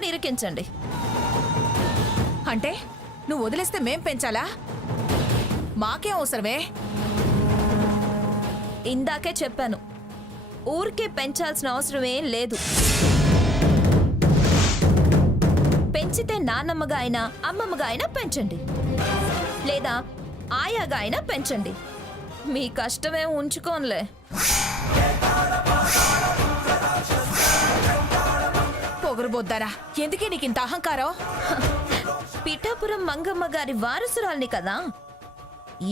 పక్కన ఇరికించండి. అంటే నువ్వు వదిలేస్తే మేం పెంచాలా? మాకేం అవసరమే? ఇందాకే చెప్పాను, ఊరికే పెంచాల్సిన అవసరం ఏం లేదు. పెంచితే నాన్నమ్మగా అయినా అమ్మమ్మగా అయినా పెంచండి, లేదా ఆయాగా అయినా పెంచండి. మీ కష్టమే ఉంచుకోనులే. పొగరుబోద్దారా, ఎందుకే నీకింత అహంకారం? పిఠాపురం మంగమ్మ గారి వారసురాల్ని కదా,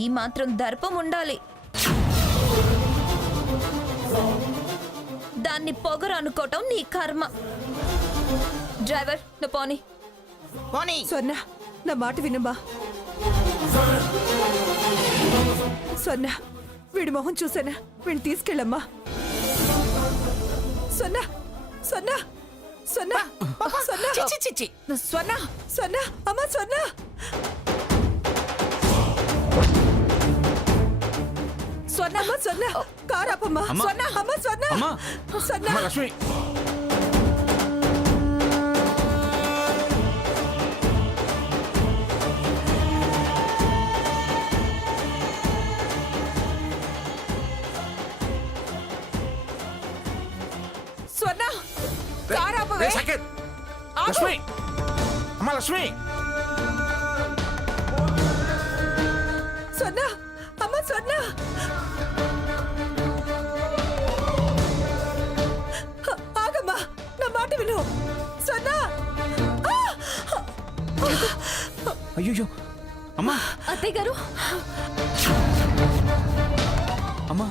ఈ మాత్రం దర్పం ఉండాలి. దాన్ని పొగరు అనుకోవటం నీ కర్మ. డ్రైవర్ నువ్వు పోనీ. స్వర్ణ, నా మాట వినమ్మా. స్వర్ణ, వీడి మొహం చూసానా? వీడిని తీసుకెళ్ళమ్మా. స్వర్ణ, స్వర్ణ, స్వర్ణ, స్వర్ణ, స్వర్ణ, స్వర్ణ, అమ్మా స్వర్ణ. స్వర్ణ, అమ్మా స్వర్ణ, కారాపమ్మా. స్వర్ణ, అమ్మా స్వర్ణ, స్వర్ణ. లక్ష్మి, స్వర్ణ, కారాపవే. సాకేత్, లక్ష్మి, అమ్మా లక్ష్మి. స్వర్ణ, అమ్మా స్వర్ణ. ఆగమ్మా, నా మాట విను. స్వర్ణ. అయ్యో అమ్మా. అత్తయ్య గారు, అమ్మా,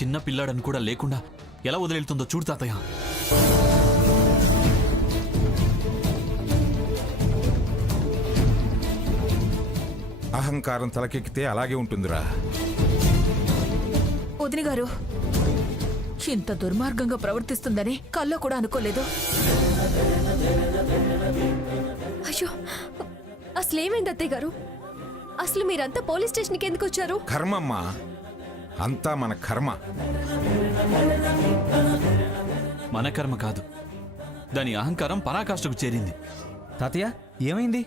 చిన్న పిల్లాడని కూడా లేకుండా ఎలా వదిలేళ్తుందో చూడు తాతయ్య. అహంకారం తలకెక్కితే అలాగే ఉంటుందిరా. వదిన గారు, ఇంత దుర్మార్గంగా ప్రవర్తిస్తుందని కల్లో కూడా అనుకోలేదు. అయ్యో, అసలేమైంది అత్తయ్య గారు? అసలు మీరంతా పోలీస్ స్టేషన్కి ఎందుకు వచ్చారు? కర్మమ్మా, అంతా మన కర్మ. మన కర్మ కాదు, దాని అహంకారం పరాకాష్ఠకు చేరింది. తాతయ్య, ఏమైంది?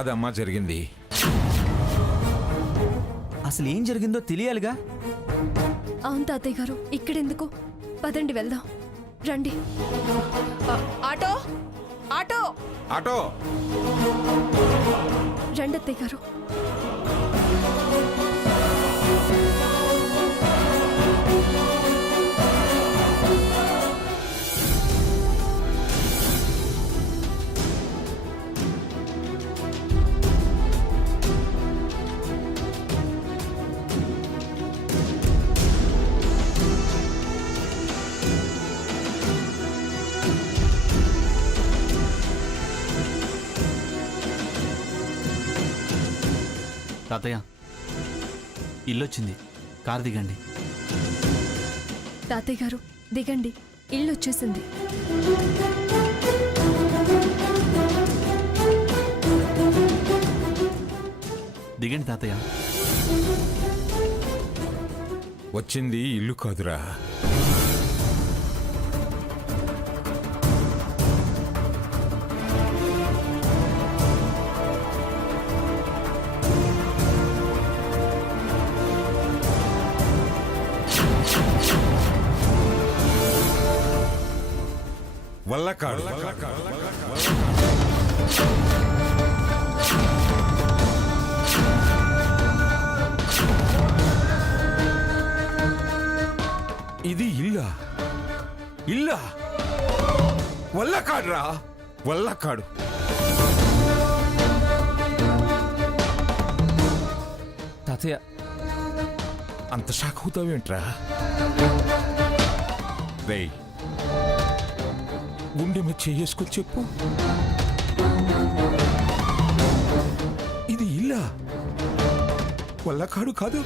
అదమ్మా జరిగింది. అసలు ఏం జరిగిందో తెలియాలిగా. అవును తాతయ్య గారు, ఇక్కడెందుకు? పదండి వెళ్దాం, రండి. Auto, auto. ఆటో. రండి అత్తయ్య గారు. తాతయ్య, ఇల్లొచ్చింది, కారు దిగండి. తాతయ్య గారు దిగండి, ఇల్లు వచ్చేసింది. దిగండి తాతయ్య. వచ్చింది ఇల్లు కాదురా, వల్లకాడు. ఇది ఇల్లా? ఇల్లా? వల్లకాడురా, వల్లకాడు. తాతయ్య, అంత షాక్ అవుతావేంట్రా? రేయ్, గుండె మీద చేసుకొని చెప్పు, ఇది ఇల్లా? వల్లకాడు కాదు.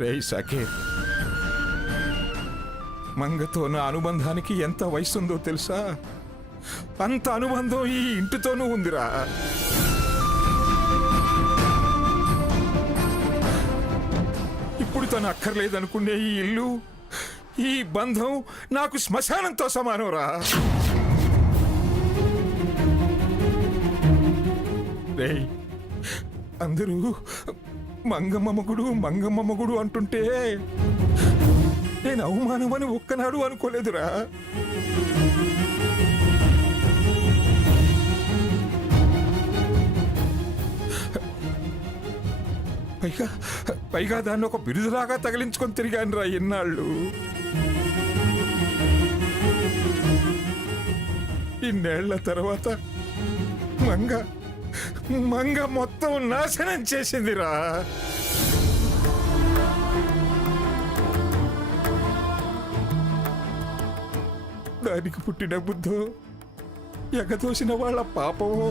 రేయ్ సాకేత్, మంగతో నా అనుబంధానికి ఎంత వయసుందో తెలుసా? అంత అనుబంధం ఈ ఇంటితోనూ ఉందిరా. ఇప్పుడు తను అక్కర్లేదనుకునే ఈ ఇల్లు, ఈ బంధం నాకు శ్మశానంతో సమానంరా. రేయ్, అందరూ మంగమ్మమ్మగుడు అంటుంటే నేను అవమానమని ఒక్కనాడు అనుకోలేదురా. పైగా దాన్ని ఒక బిరుదులాగా తగిలించుకొని తిరిగాను రా ఇన్నాళ్ళు. ఇన్నేళ్ల తర్వాత మంగ మొత్తం నాశనం చేసిందిరా. దానికి పుట్టిన బుద్ధో, ఎగదోసిన వాళ్ళ పాపమో,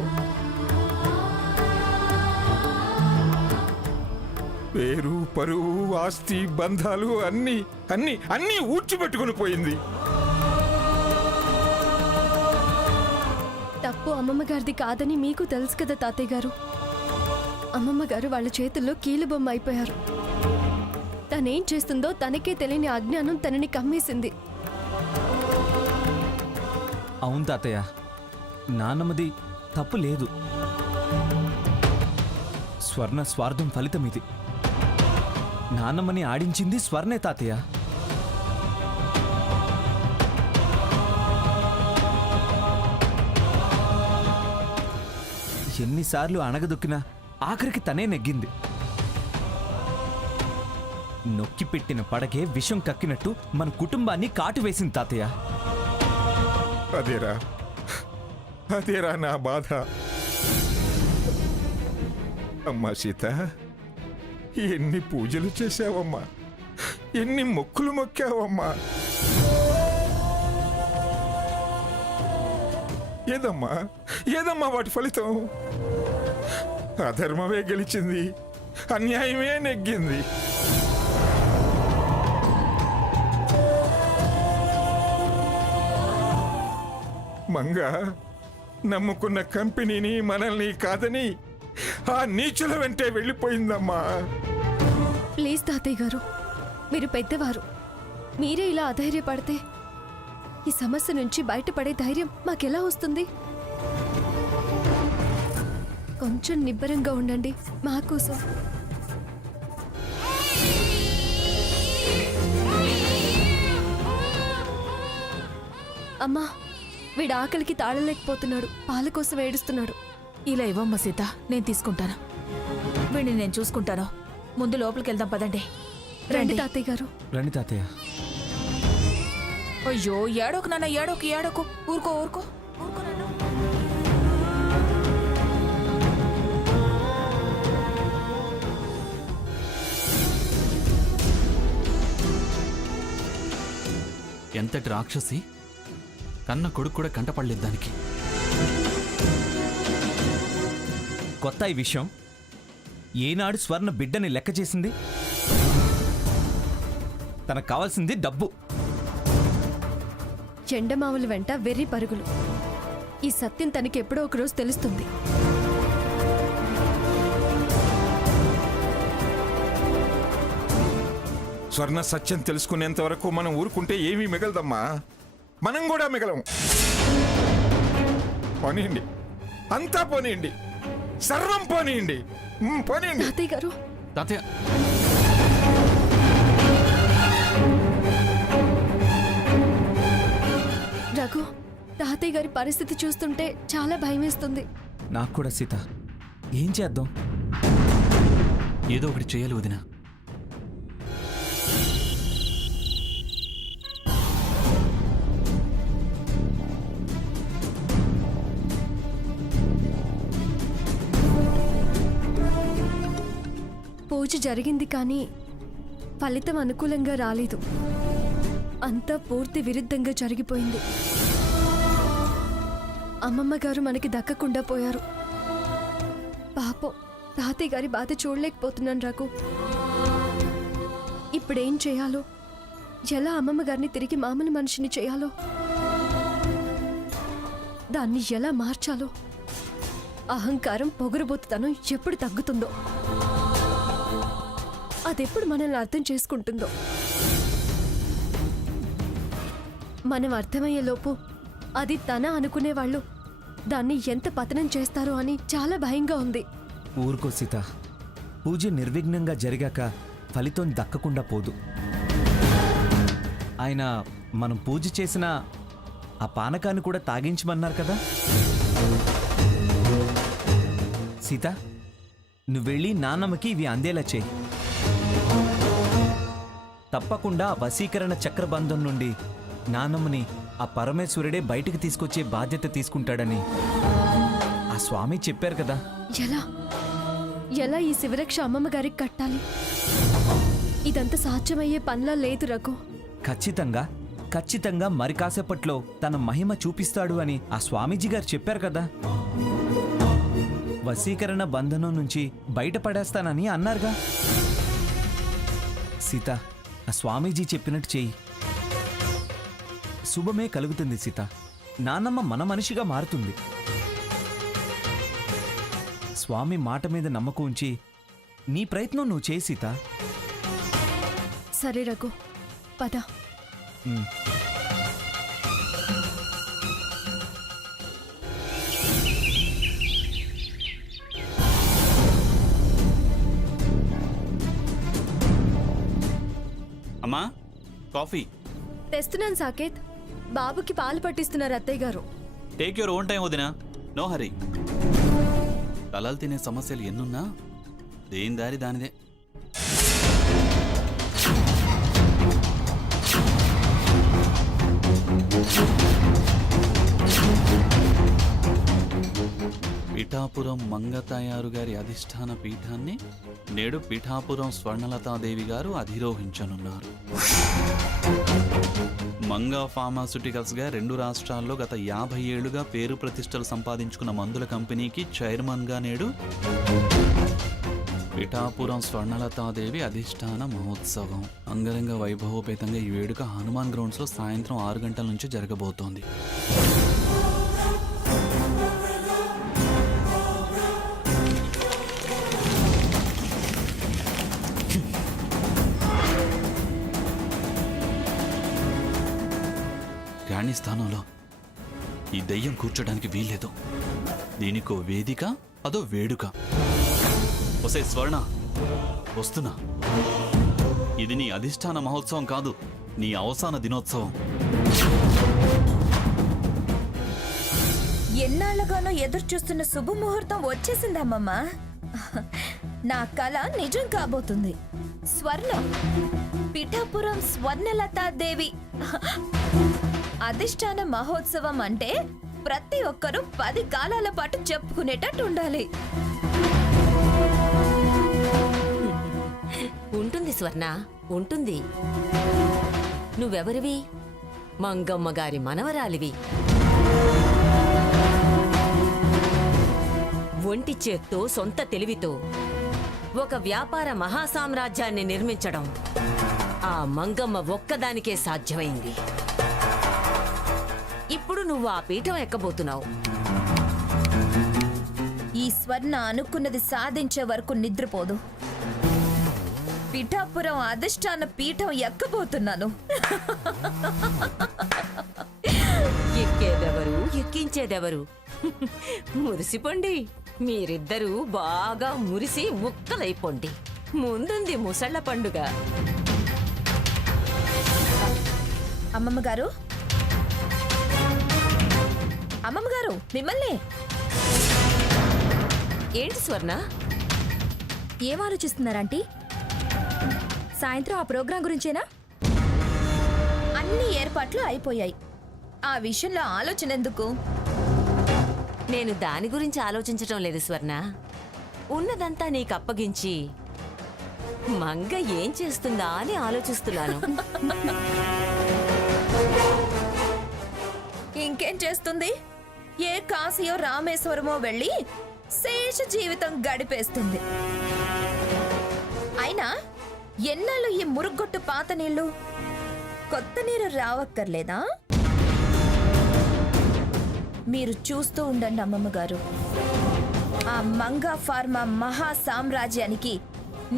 పేరు పరువు ఆస్తి బంధాలు అన్నీ అన్నీ అన్నీ ఊడ్చిపెట్టుకుని పోయింది. తప్పు అమ్మమ్మ గారిది కాదని మీకు తెలుసు కదా తాతయ్య గారు. అమ్మమ్మ గారు వాళ్ళ చేతుల్లో కీలుబొమ్మ అయిపోయారు. తనేం చేస్తుందో తనకే తెలియని అజ్ఞానం తనని కమ్మేసింది. అవును తాతయ్య, నాన్నమ్మది తప్పు లేదు. స్వర్ణ స్వార్థం ఫలితం ఇది. నాన్నమ్మని ఆడించింది స్వర్ణే తాతయ్య. ఎన్నిసార్లు అణగదొక్కినా ఆఖరికి తనే నెగ్గింది. నొక్కి పెట్టిన పడకే విషం కక్కినట్టు మన కుటుంబాన్ని కాటు వేసింది తాతయ్య. అదేరా నా బాధ. అమ్మా సీత, ఎన్ని పూజలు చేశావమ్మా, ఎన్ని మొక్కులు మొక్కావమ్మా. ఏదమ్మా వాటి ఫలితం? అధర్మమే గెలిచింది, అన్యాయమే నెగ్గింది. మంగ నమ్ముకున్న కంపెనీని మనల్ని కాదని ఆ నీచుల వెంటే వెళ్ళిపోయిందమ్మా. ప్లీజ్ తాతయ్య గారు, మీరు పెద్దవారు. మీరే ఇలా అధైర్యపడితే ఈ సమస్య నుంచి బయటపడే ధైర్యం మాకెలా వస్తుంది? కొంచెం నిబ్బరంగా ఉండండి మా కోసం. అమ్మా, వీడు ఆకలికి తాళలేకపోతున్నాడు. పాల కోసం ఏడుస్తున్నాడు. ఇలా ఇవ్వమ్మ సీత, నేను తీసుకుంటాను. వీడిని నేను చూసుకుంటాను. ముందు లోపలికి వెళ్దాం పదండి. రండి తాతయ్య గారు. రండి తాతయ్య. అయ్యో, ఏడోకు నాన్న, ఏడోకు. ఊరుకో నాన్న. ఎంతటి రాక్షసి, కన్న కొడుకు కూడా కంటపడలేదు దానికి. కొత్త ఈ విషయం. ఏనాడు స్వర్ణ బిడ్డని లెక్క చేసింది? తనకు కావాల్సింది డబ్బు. చెండమావుల వెంట వెర్రి పరుగులు. ఈ సత్యం తనకి ఎప్పుడో ఒకరోజు తెలుస్తుంది. స్వర్ణ సత్యం తెలుసుకునేంత వరకు మనం ఊరుకుంటే ఏమీ మిగలదమ్మా. మనం కూడా మిగలం. పోనీయండి, అంతా పోనీయండి, సర్వం పోనీయండి, పోనీయండి. తాతయ్య గారు, తాతయ్య, రఘు, తాతయ్య గారి పరిస్థితి చూస్తుంటే చాలా భయమేస్తుంది. నాకు కూడా సీత. ఏం చేద్దాం? ఏదో ఒకటి చేయాలి వదినా. పూజ జరిగింది కానీ ఫలితం అనుకూలంగా రాలేదు. అంతా పూర్తి విరుద్ధంగా జరిగిపోయింది. అమ్మమ్మ గారు మనకి దక్కకుండా పోయారు. పాపం, తాతయ్య గారి బాధ చూడలేకపోతున్నాను రఘు. ఇప్పుడేం చేయాలో ఎలా అమ్మమ్మ గారిని తిరిగి మామూలు మనిషిని చేయాలో, దాన్ని ఎలా మార్చాలో, అహంకారం పొగరుబోతుతనం ఎప్పుడు తగ్గుతుందో, అదెప్పుడు మనల్ని అర్థం చేసుకుంటుందో. మనం అర్థమయ్యేలోపు అది తన అనుకునేవాళ్ళు దాన్ని ఎంత పతనం చేస్తారో అని చాలా భయంగా ఉంది. ఊరుకో సీత, పూజ నిర్విఘ్నంగా జరిగాక ఫలితం దక్కకుండా పోదు. ఆయన మనం పూజ చేసిన ఆ పానకాన్ని కూడా తాగించమన్నారు కదా. సీత, నువ్వెళ్ళి నాన్నమ్మకి ఇవి అందేలా చేయి. తప్పకుండా ఆ వశీకరణ చక్రబంధం నుండి నాన్నమ్మని ఆ పరమేశ్వరుడే బయటికి తీసుకొచ్చే బాధ్యత తీసుకుంటాడని ఆ స్వామి చెప్పారు కదా. ఎలా ఎలా ఈ శివరక్ష అమ్మమ్మ గారికి కట్టాలి? ఇదంతా సాధ్యమయ్యే పనిలా లేదు రఘు. ఖచ్చితంగా ఖచ్చితంగా మరి కాసేపట్లో తన మహిమ చూపిస్తాడు అని ఆ స్వామీజీ గారు చెప్పారు కదా. వశీకరణ బంధనం నుంచి బయటపడేస్తానని అన్నారుగా. సీత, ఆ స్వామీజీ చెప్పినట్టు చెయ్యి. శుభమే కలుగుతుంది సీత. నాన్నమ్మ మన మనిషిగా మారుతుంది. స్వామి మాట మీద నమ్మకం ఉంచి నీ ప్రయత్నం నువ్వు చేయి సీత. సరే రఘు, పద. ఉమ్. అమ్మా, కాఫీ. తెస్తున్నాను సాకేత్. బాబుకి పాలు పట్టిస్తున్నారు అత్తయ్య గారు. టేక్ యువర్ ఓన్ టైం వదినా, నో హరీ. తలలు తినే సమస్యలు ఎన్నున్నా దేని దారి దానిదే. పిఠాపురం మంగతాయారు గారి అధిష్టాన పీఠాన్ని నేడు పిఠాపురం స్వర్ణలతాదేవి గారు అధిరోహించనున్నారు. మంగా ఫార్మాస్యూటికల్స్ గా 2 రాష్ట్రాల్లో గత 50 ఏళ్లుగా పేరు ప్రతిష్టలు సంపాదించుకున్న మందుల కంపెనీకి చైర్మన్ గా నేడు పిఠాపురం స్వర్ణలతాదేవి అధిష్టాన మహోత్సవం అంగరంగ వైభవోపేతంగా ఈ వేడుక హనుమాన్ గ్రౌండ్స్ లో సాయంత్రం 6 గంటల నుంచి జరగబోతోంది. రాణి స్థానంలో ఈ దెయ్యం కూర్చోడానికి వీల్లేదు. దీనికో వేదిక, అదో వేడుక. ఒసే స్వర్ణ, వస్తున్నా. ఇది నీ అధిష్టాన మహోత్సవం కాదు, నీ అవసాన దినోత్సవం. ఎన్నాళ్ళగానో ఎదురు చూస్తున్న శుభముహూర్తం వచ్చేసిందమ్మమ్మ. నా కళ నిజం కాబోతుంది. స్వర్ణం, పిఠాపురం స్వర్ణలతాదేవి అధిష్టాన మహోత్సవం అంటే ప్రతి ఒక్కరూ 10 కాలాల పాటు చెప్పుకునేటట్టు ఉండాలి. ఉంటుంది స్వర్ణ, ఉంటుంది. నువ్వెవరివి? మంగమ్మ గారి మనవరాలివి. ఒంటి చేత్తో, సొంత తెలివితో ఒక వ్యాపార మహాసామ్రాజ్యాన్ని నిర్మించడం ఆ మంగమ్మ ఒక్కదానికే సాధ్యమైంది. ఇప్పుడు నువ్వు ఆ పీఠం ఎక్కబోతున్నావు. ఈ స్వర్ణ అనుకున్నది సాధించే వరకు నిద్రపోదు. పిఠాపురం అధిష్టాన పీఠం ఎక్కబోతున్నాను. ఎక్కేదెవరు, ఎక్కించేదెవరు? మురిసిపోండి. మీరిద్దరూ బాగా మురిసి ముక్కలైపోండి. ముందుంది ముసళ్ల పండుగ. అమ్మమ్మ గారు, అమ్మమ్మ గారు, మిమ్మల్ని. ఏంటి స్వర్ణ? ఏం ఆలోచిస్తున్నారంటీ? సాయంత్రం ఆ ప్రోగ్రాం గురించేనా? అన్ని ఏర్పాట్లు అయిపోయాయి. ఆ విషయంలో ఆలోచన ఎందుకు? నేను దాని గురించి ఆలోచించటం లేదు స్వర్ణ. ఉన్నదంతా నీకు అప్పగించి మంగ ఏం చేస్తుందా అని ఆలోచిస్తున్నాను. ఇంకేం చేస్తుంది? ఏ కాశీయో రామేశ్వరమో వెళ్ళి శేష జీవితం గడిపేస్తుంది. అయినా ఎన్నాళ్ళు ఈ మురుగ్గొట్టు పాత నీళ్లు? కొత్త నీరు రావక్కర్లేదా? మీరు చూస్తూ ఉండండి అమ్మమ్మ గారు. ఆ మంగా ఫార్మా మహా సామ్రాజ్యానికి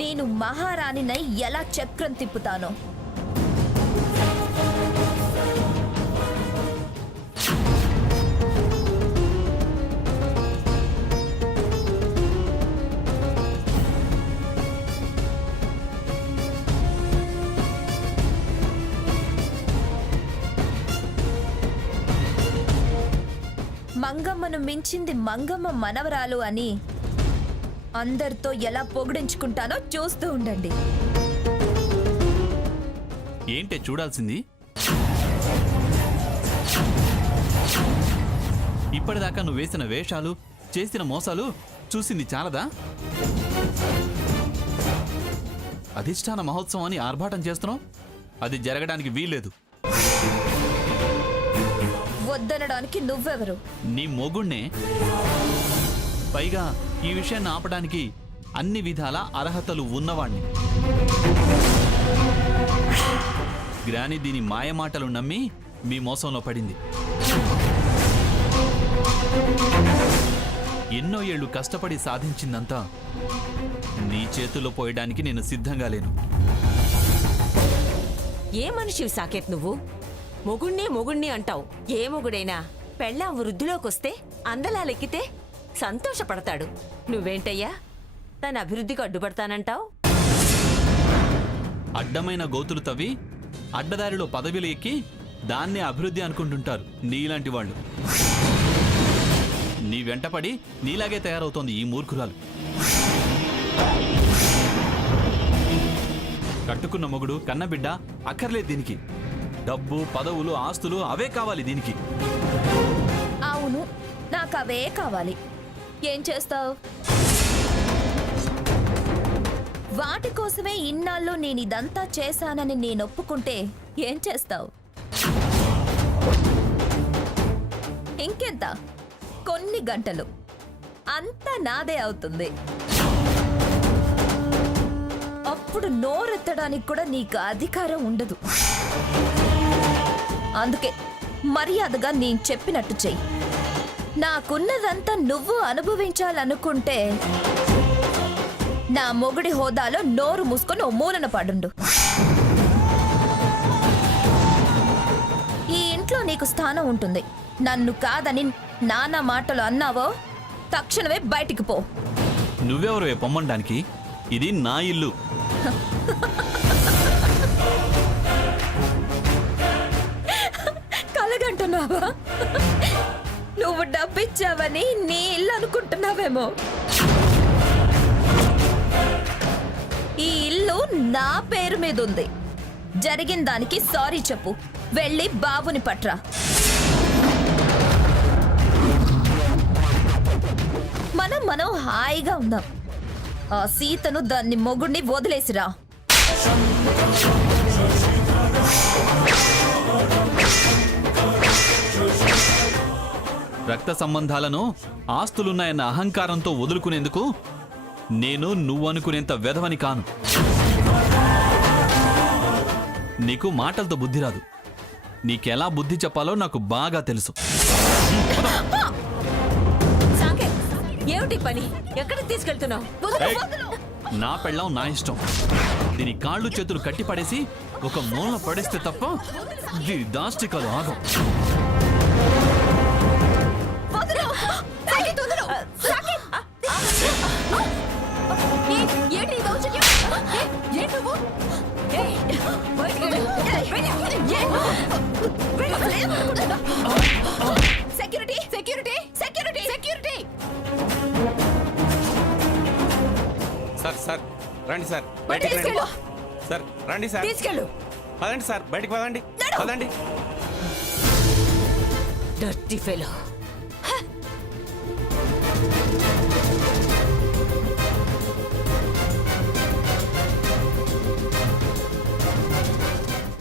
నేను మహారాణినై ఎలా చక్రం తిప్పుతానో. మంగమ్మను మించింది మంగమ్మ మనవరాలు అని అందరితో ఎలా పొగిడించుకుంటానో చూస్తూ ఉండండి. ఏంటే చూడాల్సింది? ఇప్పటిదాకా నువ్వు వేసిన వేషాలు, చేసిన మోసాలు చూసింది చాలదా? అధిష్టాన మహోత్సవం అని ఆర్భాటం చేస్తున్నావు. అది జరగడానికి వీల్లేదు. వద్దనడానికి నువ్వెవరు? నీ మొగుణ్ణే. పైగా ఈ విషయాన్ని ఆపడానికి అన్ని విధాల అర్హతలు ఉన్నవాణ్ణి. గ్రాని దీని మాయమాటలు నమ్మి మీ మోసంలో పడింది. ఎన్నో ఏళ్లు కష్టపడి సాధించిందంతా నీ చేతుల్లో పోయడానికి నేను సిద్ధంగా లేను. ఏ మనిషివి సాకేత్ నువ్వు? మొగుణ్ణి అంటావు. ఏ మొగుడైనా పెళ్ళాం వృద్ధిలోకొస్తే అందలాలెక్కితే సంతోషపడతాడు. నువ్వేంటయ్యా తన అభివృద్ధికి అడ్డుపడతానంటావు? అడ్డమైన గోతులు తవ్వి అడ్డదారిలో పదవిలు ఎక్కి దాన్నే అభివృద్ధి అనుకుంటుంటారు నీలాంటి వాళ్ళు. నీ వెంటపడి నీలాగే తయారవుతోంది ఈ మూర్ఖురాలు. కట్టుకున్న మొగుడు, కన్నబిడ్డ అక్కర్లేదు దీనికి. డబ్బు, పదవులు, ఆస్తులు అవే కావాలి దీనికి. అవును, నాకు అవే కావాలి. ఏం చేస్తావు? వాటి కోసమే ఇన్నాళ్ళు నేను ఇదంతా చేశానని నేను ఒప్పుకుంటే ఏం చేస్తావు? ఇంకెంత? కొన్ని గంటలు అంతా నాదే అవుతుంది. అప్పుడు నోరెత్తడానికి కూడా నీకు అధికారం ఉండదు. అందుకే మర్యాదగా నేను చెప్పినట్టు చెయ్యి. నాకున్నదంతా నువ్వు అనుభవించాలనుకుంటే నా మొగుడి హోదాలో నోరు మూసుకొని ఓ మూలన పడుండు. ఈ ఇంట్లో నీకు స్థానం ఉంటుంది. నన్ను కాదని నానా మాటలు అన్నావో తక్షణమే బయటికి పో. నువ్వెవరు పొమ్మండానికి? ఇది నా ఇల్లు. కలగంటున్నావా? నువ్వు డబ్బిచ్చావని నీ ఇల్లు అనుకుంటున్నావేమో. ఈ ఇల్లు నా పేరు మీద ఉంది. జరిగిన దానికి సారీ చెప్పు. వెళ్ళి బాబుని పట్రా. మనం హాయిగా ఉందాం. ఆ సీతను దాన్ని మొగుడిని వదిలేసిరా. రక్త సంబంధాలను, ఆస్తులున్నాయన్న అహంకారంతో వదులుకునేందుకు నేను నువ్వనుకునేంత వెధవని కాను. నీకు మాటలతో బుద్ధి రాదు. నీకెలా బుద్ధి చెప్పాలో నాకు బాగా తెలుసు. సాకేత్, ఏమిటి పని? ఎక్కడికి తీసుకెళ్తున్నావు? నా పెళ్ళం నా ఇష్టం. దీని కాళ్ళు చేతులు కట్టి పడేసి ఒక మూలన పడేస్తే తప్ప దీని దాష్టికాలు ఆగం. Security, security, security, security. Sir sir రండి సార్, బయటికి రండి సార్. రండి సార్, తీసుకెళ్ళు. పదండి సార్, బయటికి పదండి, పదండి. Dirty fellow.